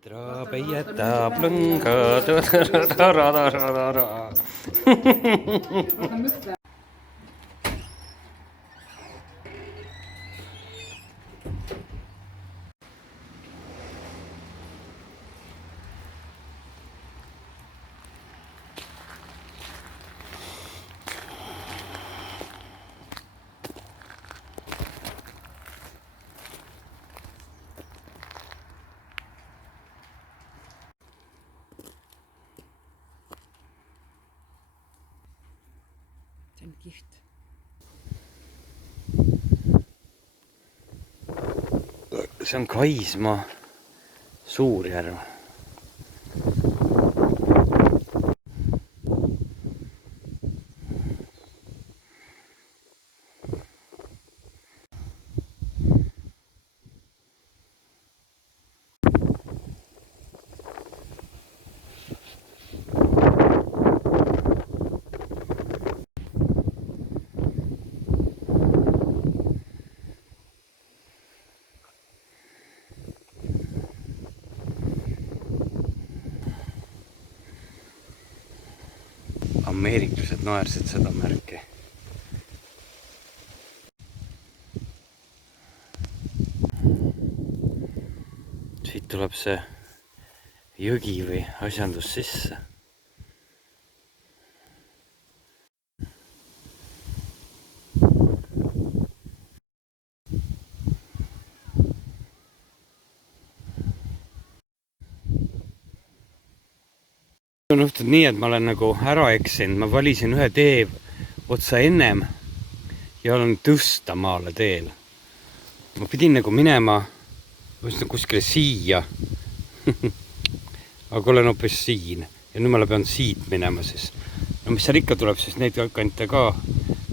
Traabeietab lõnga. Tararararara. See on kihvt. See on Kaismaa Suurjärv. Ameeriklased naersid seda märki. Siit tuleb see jõgi või asjandus sisse. On juhtunud nii, et ma olen nagu ära eksinud, ma valisin ühe tee otsa ennem ja olen Tõstamaale teel. Ma pidin nagu minema kuskile siia, aga olen hoopis siin ja nüüd ma pean siit minema siis. No mis seal ikka tuleb, siis neid kante ka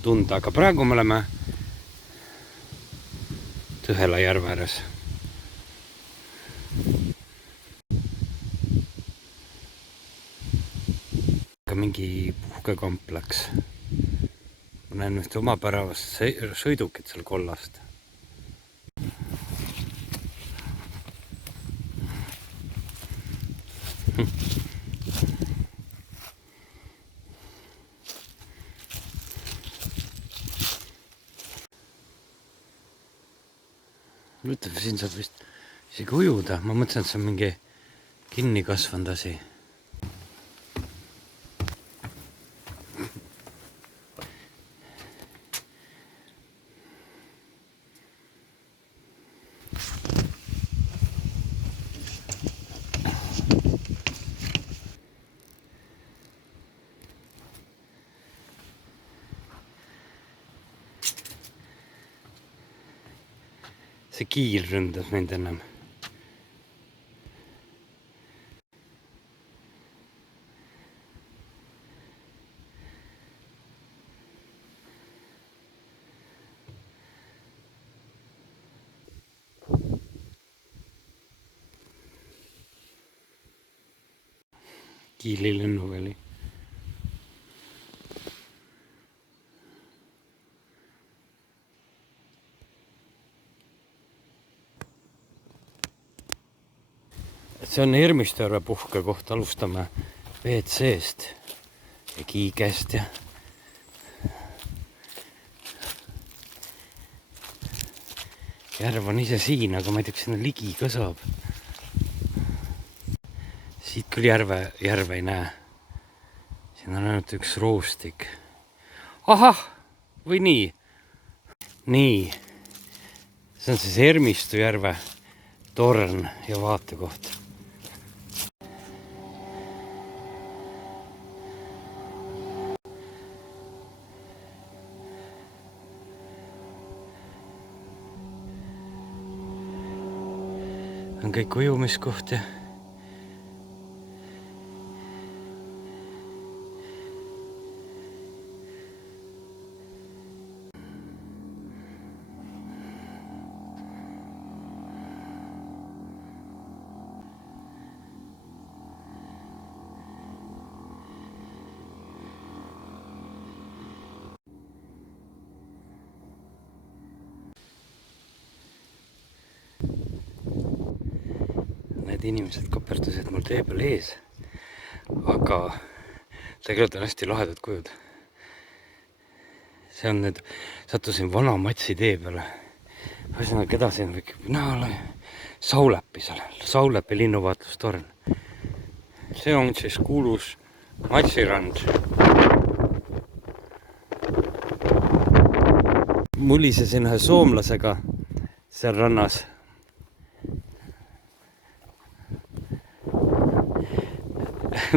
tunda, aga praegu me oleme Tõhela järve ääres. Mingi puhkekompleks. Ma näen ühte omapäravast sõidukit seal kollast. Ütleb, siin saab vist isegi ujuda. Ma mõtlen, et see on mingi kinni kasvanud asi. See kiil ründas mind ennem. Kiili lennuväli. See on Ermistjärve puhkekoht, alustame WC-st ja Kiigest ja järv on ise siin, aga ma ei tea, kas sinna ligi ka saab. Siit küll järve ei näe. Siin on ainult üks roostik. Ahah, või nii? Nii. See on siis Ermistu järve torn ja vaatekoht. On kõik ujumiskoht ja mõned inimesed koperdusid mul tee peal ees, aga tegelikult on hästi lahedad kujud. See on nüüd, sattusin Vana Matsi tee peale. Ühesõnaga, keda siin võikib näha ole? Sauläpi seal, Sauläpi linnuvaatlustorn. See on siis kuulus Matsirand. Mulisesin ühe soomlasega seal rannas.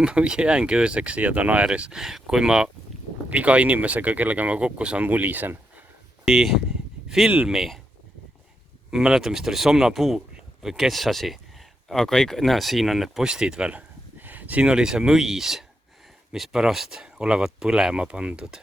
Ma jäängi ööseks siia ta naeres, kui ma iga inimesega, kellega ma kokku saan, mulisen. Filmi, ma mäletan, mis ta oli, Somnapuul või kes asi, aga näe, siin on need postid veel. Siin oli see mõis, mis pärast olevat põlema pandud.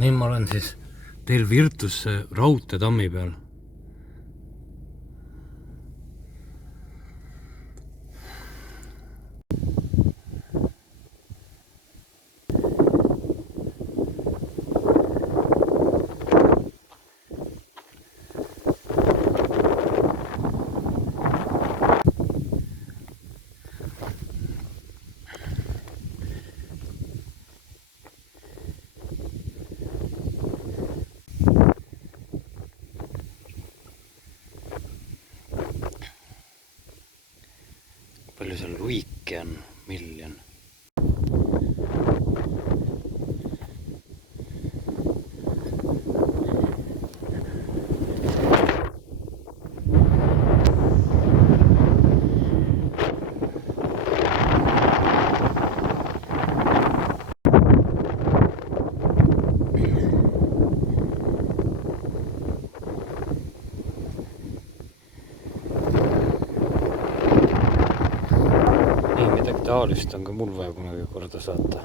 Nüüd ma olen siis teil Virtusse raudteetammi peal. Palju seal luike on? Miljon. Midagi taolist on ka mul vaja kunagi korda saata.